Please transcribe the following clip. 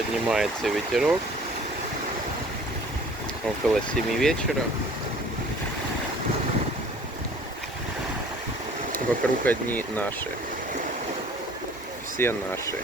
Поднимается ветерок. Около 7 вечера. Вокруг одни наши. Все наши.